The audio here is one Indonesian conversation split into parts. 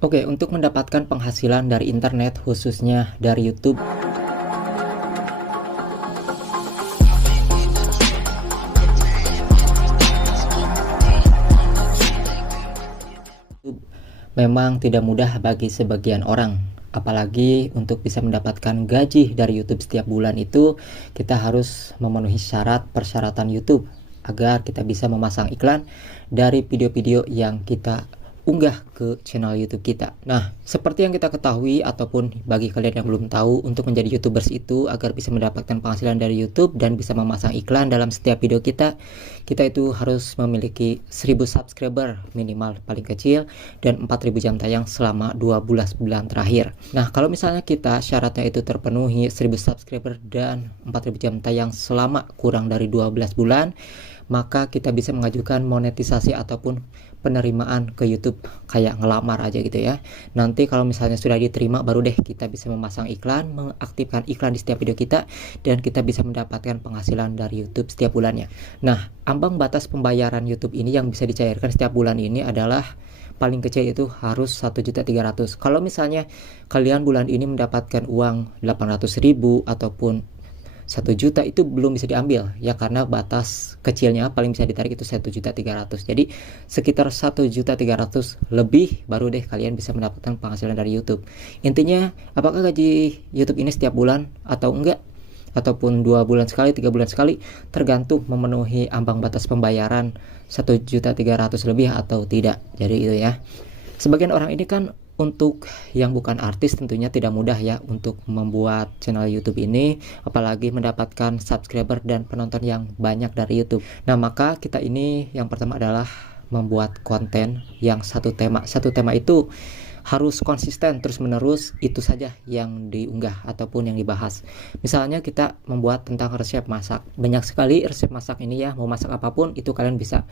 Oke, untuk mendapatkan penghasilan dari internet, khususnya dari YouTube, memang tidak mudah bagi sebagian orang. Apalagi untuk bisa mendapatkan gaji dari YouTube setiap bulan itu, kita harus memenuhi syarat persyaratan YouTube agar kita bisa memasang iklan dari video-video yang kita unggah ke channel YouTube kita. Nah, seperti yang kita ketahui ataupun bagi kalian yang belum tahu, untuk menjadi YouTubers itu agar bisa mendapatkan penghasilan dari YouTube dan bisa memasang iklan dalam setiap video kita itu harus memiliki 1000 subscriber minimal paling kecil dan 4000 jam tayang selama 12 bulan terakhir. Nah, kalau misalnya kita syaratnya itu terpenuhi 1000 subscriber dan 4000 jam tayang selama kurang dari 12 bulan, maka kita bisa mengajukan monetisasi ataupun penerimaan ke YouTube, kayak ngelamar aja gitu ya. Nanti kalau misalnya sudah diterima, baru deh kita bisa memasang iklan, mengaktifkan iklan di setiap video kita, dan kita bisa mendapatkan penghasilan dari YouTube setiap bulannya. Nah, ambang batas pembayaran YouTube ini yang bisa dicairkan setiap bulan ini adalah paling kecil itu harus 1.300.000. Kalau misalnya kalian bulan ini mendapatkan uang 800.000 ataupun 1 juta, itu belum bisa diambil ya, karena batas kecilnya paling bisa ditarik itu 1.300.000. Jadi sekitar 1.300.000 lebih baru deh kalian bisa mendapatkan penghasilan dari YouTube. Intinya, apakah gaji YouTube ini setiap bulan atau enggak, ataupun 2 bulan sekali, 3 bulan sekali, tergantung memenuhi ambang batas pembayaran 1.300.000 lebih atau tidak. Jadi itu ya. Sebagian orang ini kan, untuk yang bukan artis tentunya tidak mudah ya untuk membuat channel YouTube ini, apalagi mendapatkan subscriber dan penonton yang banyak dari YouTube. Nah, maka kita ini yang pertama adalah membuat konten yang satu tema. Satu tema itu harus konsisten terus menerus, itu saja yang diunggah ataupun yang dibahas. Misalnya kita membuat tentang resep masak, banyak sekali resep masak ini ya, mau masak apapun itu kalian bisa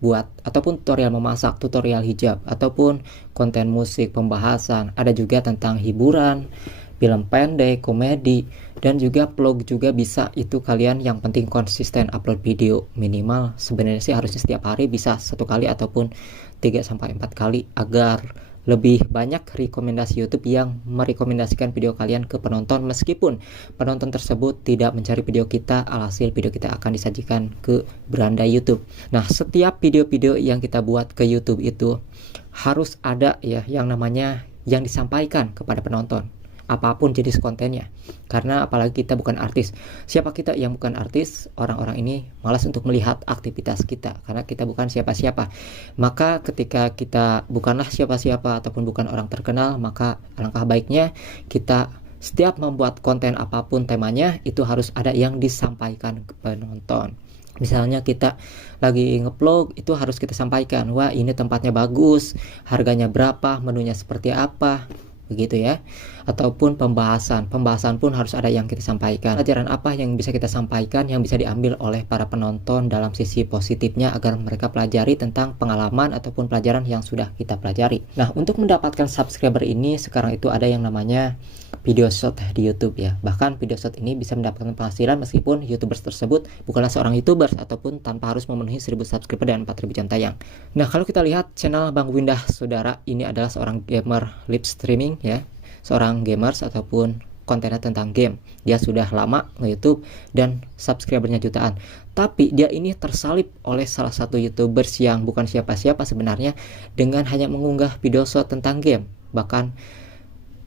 buat, ataupun tutorial memasak, tutorial hijab, ataupun konten musik, pembahasan. Ada juga tentang hiburan, film pendek, komedi, dan juga vlog juga bisa. Itu kalian yang penting konsisten upload video, minimal sebenarnya sih harusnya setiap hari, bisa 1 kali ataupun 3-4 kali, agar lebih banyak rekomendasi YouTube yang merekomendasikan video kalian ke penonton, meskipun penonton tersebut tidak mencari video kita, alhasil video kita akan disajikan ke beranda YouTube. Nah, setiap video-video yang kita buat ke YouTube itu harus ada ya yang namanya yang disampaikan kepada penonton, apapun jenis kontennya. Karena apalagi kita bukan artis. Siapa kita yang bukan artis? Orang-orang ini malas untuk melihat aktivitas kita karena kita bukan siapa-siapa. Maka ketika kita bukanlah siapa-siapa ataupun bukan orang terkenal, maka alangkah baiknya kita setiap membuat konten apapun temanya itu harus ada yang disampaikan ke penonton. Misalnya kita lagi nge-vlog, itu harus kita sampaikan, wah ini tempatnya bagus, harganya berapa, menunya seperti apa, begitu ya. Ataupun pembahasan pun harus ada yang kita sampaikan. Pelajaran apa yang bisa kita sampaikan, yang bisa diambil oleh para penonton dalam sisi positifnya, agar mereka pelajari tentang pengalaman ataupun pelajaran yang sudah kita pelajari. Nah, untuk mendapatkan subscriber ini sekarang itu ada yang namanya video shot di YouTube ya. Bahkan video shot ini bisa mendapatkan penghasilan meskipun YouTubers tersebut bukanlah seorang YouTubers ataupun tanpa harus memenuhi 1000 subscriber dan 4000 jam tayang. Nah, kalau kita lihat channel Bang Windah Saudara, ini adalah seorang gamer live streaming ya, seorang gamers ataupun kontennya tentang game. Dia sudah lama nge-YouTube dan subscribernya jutaan. Tapi dia ini tersalib oleh salah satu YouTubers yang bukan siapa-siapa sebenarnya, dengan hanya mengunggah video shot tentang game. Bahkan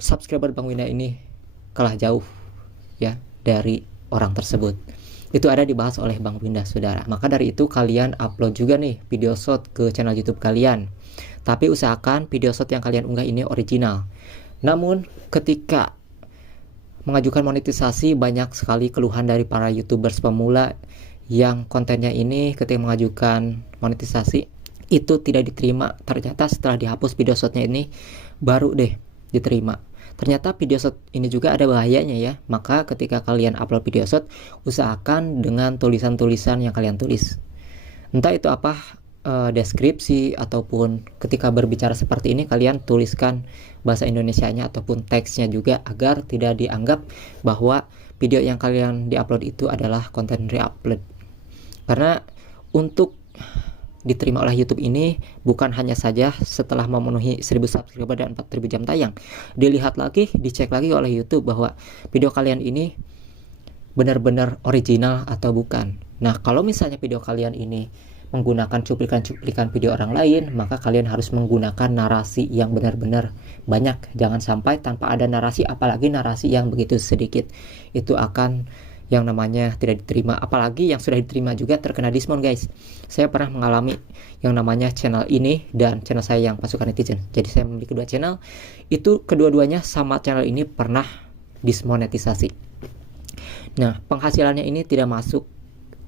subscriber Bang Windah ini kalah jauh ya dari orang tersebut. Itu ada dibahas oleh Bang Windah Saudara. Maka dari itu kalian upload juga nih video shot ke channel YouTube kalian. Tapi usahakan video shot yang kalian unggah ini original. Namun ketika mengajukan monetisasi, banyak sekali keluhan dari para YouTubers pemula yang kontennya ini ketika mengajukan monetisasi itu tidak diterima. Ternyata setelah dihapus video shotnya ini baru deh diterima. Ternyata video shot ini juga ada bahayanya ya. Maka ketika kalian upload video shot, usahakan dengan tulisan-tulisan yang kalian tulis. Entah itu apa, deskripsi ataupun ketika berbicara seperti ini kalian tuliskan bahasa Indonesianya ataupun teksnya juga, agar tidak dianggap bahwa video yang kalian diupload itu adalah konten reupload. Karena untuk diterima oleh YouTube ini bukan hanya saja setelah memenuhi 1000 subscriber dan 4000 jam tayang. Dilihat lagi, dicek lagi oleh YouTube bahwa video kalian ini benar-benar original atau bukan. Nah, kalau misalnya video kalian ini menggunakan cuplikan-cuplikan video orang lain, maka kalian harus menggunakan narasi yang benar-benar banyak. Jangan sampai tanpa ada narasi, apalagi narasi yang begitu sedikit. Itu akan yang namanya tidak diterima, apalagi yang sudah diterima juga terkena dismon, guys. Saya pernah mengalami yang namanya channel ini dan channel saya yang pasukan netizen. Jadi saya memiliki dua channel, itu kedua-duanya sama channel ini pernah dismonetisasi. Nah, penghasilannya ini tidak masuk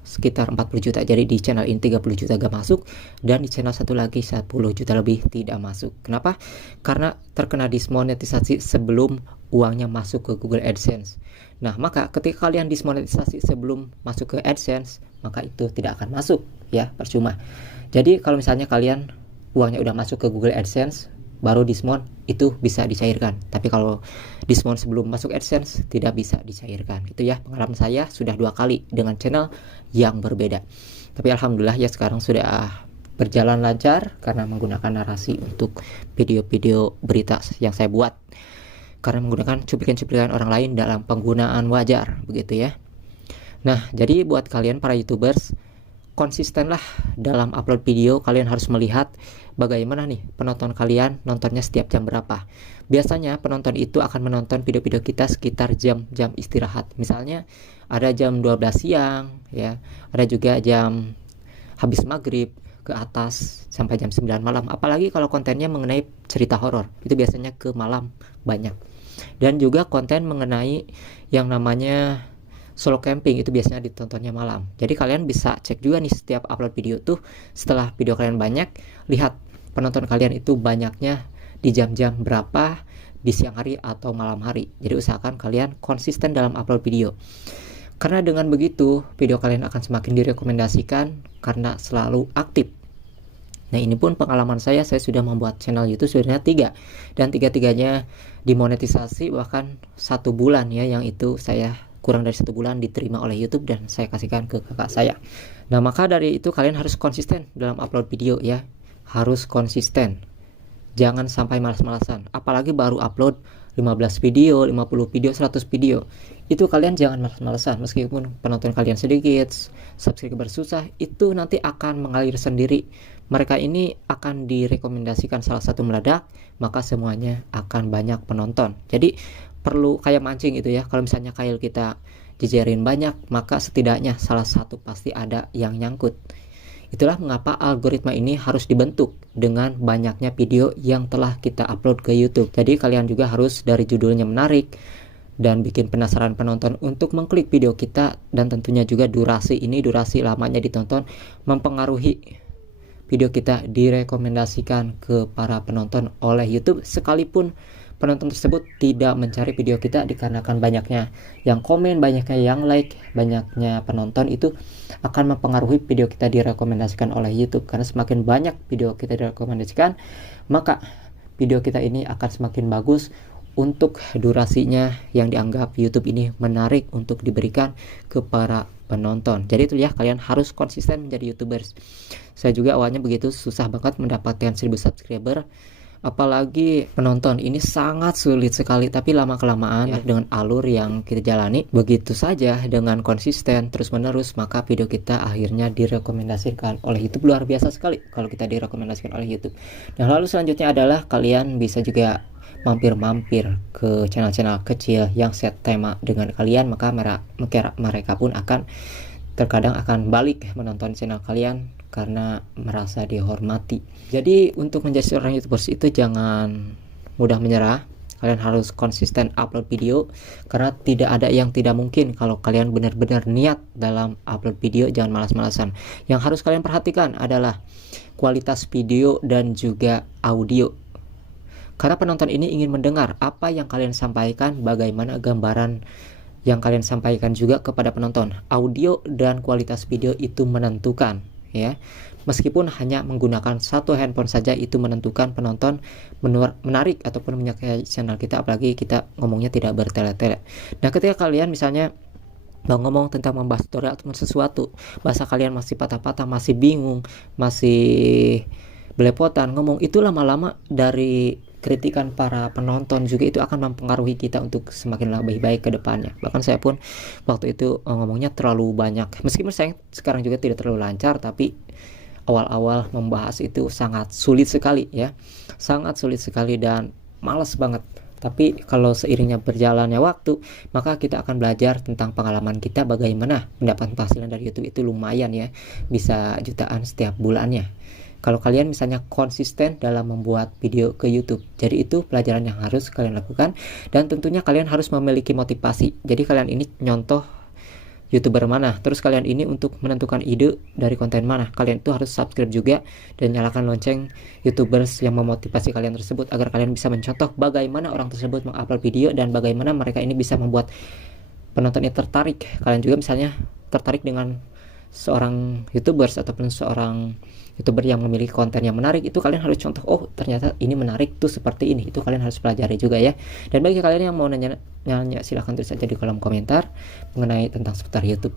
sekitar 40 juta. Jadi di channel ini 30 juta gak masuk, dan di channel satu lagi 10 juta lebih tidak masuk. Kenapa? Karena terkena dismonetisasi sebelum uangnya masuk ke Google AdSense. Nah, maka ketika kalian dismonetisasi sebelum masuk ke AdSense, maka itu tidak akan masuk, ya, percuma. Jadi kalau misalnya kalian uangnya udah masuk ke Google AdSense baru dismon, itu bisa dicairkan. Tapi kalau dismon sebelum masuk AdSense tidak bisa dicairkan. Itu ya pengalaman saya sudah 2 kali dengan channel yang berbeda. Tapi alhamdulillah ya sekarang sudah berjalan lancar karena menggunakan narasi untuk video-video berita yang saya buat. Karena menggunakan cuplikan-cuplikan orang lain dalam penggunaan wajar, begitu ya. Nah, jadi buat kalian para YouTubers, konsistenlah dalam upload video. Kalian harus melihat bagaimana nih penonton kalian nontonnya setiap jam berapa. Biasanya penonton itu akan menonton video-video kita sekitar jam-jam istirahat. Misalnya ada jam 12 siang ya, ada juga jam habis maghrib ke atas sampai jam 9 malam. Apalagi kalau kontennya mengenai cerita horor, itu biasanya ke malam banyak. Dan juga konten mengenai yang namanya solo camping, itu biasanya ditontonnya malam. Jadi kalian bisa cek juga nih setiap upload video tuh, setelah video kalian banyak, lihat penonton kalian itu banyaknya di jam-jam berapa, di siang hari atau malam hari. Jadi usahakan kalian konsisten dalam upload video. Karena dengan begitu video kalian akan semakin direkomendasikan karena selalu aktif. Nah, ini pun pengalaman saya sudah membuat channel YouTube sebenarnya 3, dan 3-tiganya dimonetisasi bahkan 1 bulan ya, yang itu saya kurang dari 1 bulan diterima oleh YouTube dan saya kasihkan ke kakak saya. Nah, maka dari itu kalian harus konsisten dalam upload video ya, harus konsisten, jangan sampai malas-malasan. Apalagi baru upload 15 video, 50 video, 100 video, itu kalian jangan malas-malasan. Meskipun penonton kalian sedikit, subscriber susah, itu nanti akan mengalir sendiri. Mereka ini akan direkomendasikan salah satu meledak, maka semuanya akan banyak penonton. Jadi perlu kayak mancing itu ya, kalau misalnya kail kita jejerin banyak, maka setidaknya salah satu pasti ada yang nyangkut. Itulah mengapa algoritma ini harus dibentuk dengan banyaknya video yang telah kita upload ke YouTube. Jadi kalian juga harus dari judulnya menarik dan bikin penasaran penonton untuk mengklik video kita, dan tentunya juga durasi lamanya ditonton mempengaruhi video kita direkomendasikan ke para penonton oleh YouTube, sekalipun penonton tersebut tidak mencari video kita. Dikarenakan banyaknya yang komen, banyaknya yang like, banyaknya penonton, itu akan mempengaruhi video kita direkomendasikan oleh YouTube. Karena semakin banyak video kita direkomendasikan, maka video kita ini akan semakin bagus untuk durasinya yang dianggap YouTube ini menarik untuk diberikan ke para penonton. Jadi itu ya, kalian harus konsisten menjadi YouTubers. Saya juga awalnya begitu susah banget mendapatkan 1000 subscriber, apalagi penonton. Ini sangat sulit sekali, tapi lama-kelamaan ya, dengan alur yang kita jalani begitu saja dengan konsisten terus menerus, maka video kita akhirnya direkomendasikan oleh YouTube. Luar biasa sekali kalau kita direkomendasikan oleh YouTube. Nah, lalu selanjutnya adalah kalian bisa juga mampir-mampir ke channel-channel kecil yang set tema dengan kalian, maka mereka pun akan terkadang akan balik menonton channel kalian karena merasa dihormati. Jadi untuk menjadi seorang YouTubers itu jangan mudah menyerah. Kalian harus konsisten upload video, karena tidak ada yang tidak mungkin kalau kalian benar-benar niat dalam upload video. Jangan malas-malasan. Yang harus kalian perhatikan adalah kualitas video dan juga audio, karena penonton ini ingin mendengar apa yang kalian sampaikan, bagaimana gambaran yang kalian sampaikan juga kepada penonton. Audio dan kualitas video itu menentukan ya. Meskipun hanya menggunakan satu handphone saja, itu menentukan penonton menarik ataupun menyukai channel kita, apalagi kita ngomongnya tidak bertele-tele. Nah, ketika kalian misalnya mau ngomong tentang membahas tutorial atau sesuatu, bahasa kalian masih patah-patah, masih bingung, masih belepotan ngomong, itu lama-lama dari kritikan para penonton juga itu akan mempengaruhi kita untuk semakin lebih baik ke depannya. Bahkan saya pun waktu itu ngomongnya terlalu banyak, meskipun saya sekarang juga tidak terlalu lancar, tapi awal-awal membahas itu sangat sulit sekali ya, sangat sulit sekali dan malas banget. Tapi kalau seiringnya berjalannya waktu, maka kita akan belajar tentang pengalaman kita bagaimana mendapat penghasilan dari YouTube itu lumayan ya, bisa jutaan setiap bulannya. Kalau kalian misalnya konsisten dalam membuat video ke YouTube, jadi itu pelajaran yang harus kalian lakukan, dan tentunya kalian harus memiliki motivasi. Jadi kalian ini nyontoh YouTuber mana, terus kalian ini untuk menentukan ide dari konten mana, kalian itu harus subscribe juga dan nyalakan lonceng YouTubers yang memotivasi kalian tersebut, agar kalian bisa mencontoh bagaimana orang tersebut mengupload video dan bagaimana mereka ini bisa membuat penontonnya tertarik. Kalian juga misalnya tertarik dengan seorang YouTubers ataupun seorang YouTuber yang memiliki konten yang menarik, itu kalian harus contoh, oh ternyata ini menarik tuh seperti ini, itu kalian harus pelajari juga ya. Dan bagi kalian yang mau nanya silahkan tulis saja di kolom komentar mengenai tentang seputar YouTube.